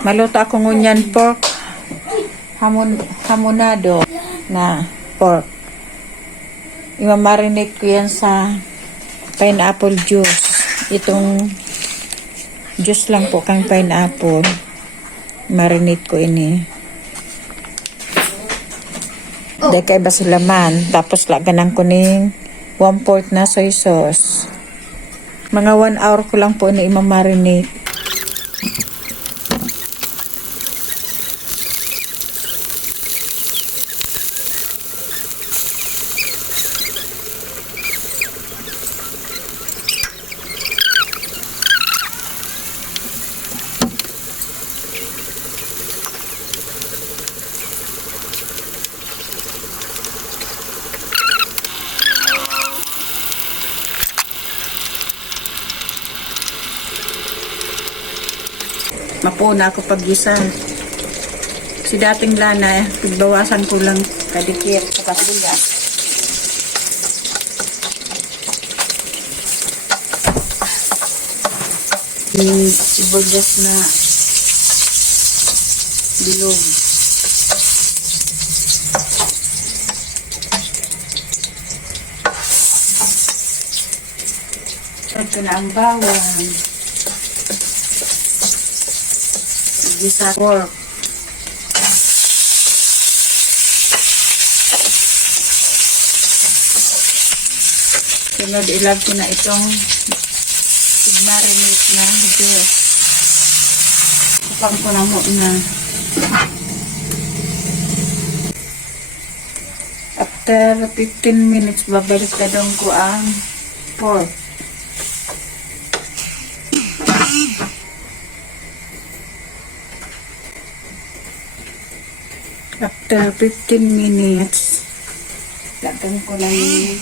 Maluto ako ngunyan pork hamonado na pork. Imamarinate ko yan sa pineapple juice. Itong juice lang po kang pineapple. Marinate ko ini. Dahil kay basilaman. Tapos laganan ko ning 1/4 na soy sauce. Mga 1 hour ko lang po na imamarinate. Mapuna ako pag-gisa. Si dating lana, pagbawasan ko lang kadikit sa kasilyas. Sibuyas na bilog. Ito na ang bawang. Gisa pork. Sunod ilag ko na itong marinate na juice. Upang ko na muna. After 15 minutes, babalik na doon ko ang pork. After 15 minutes, lagyan ko lang yung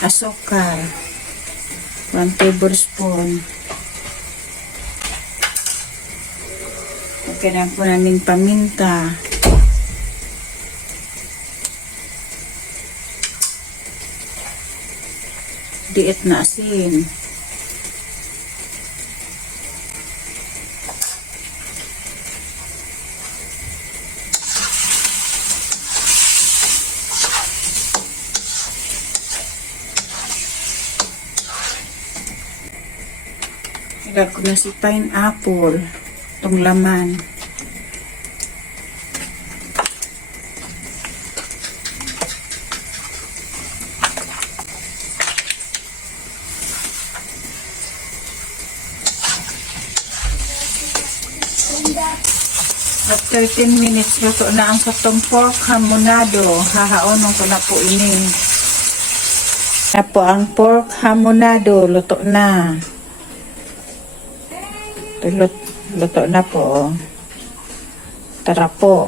asukar 1 tablespoon. Lagyan ko na ng paminta. Diet na asin. Ilagay ko na si pineapple, itong laman. After 10 minutes, luto na ang satong pork hamonado. Hahaonon ko na po ini. Na po ang pork hamonado, luto na. Luto na po. Tara po.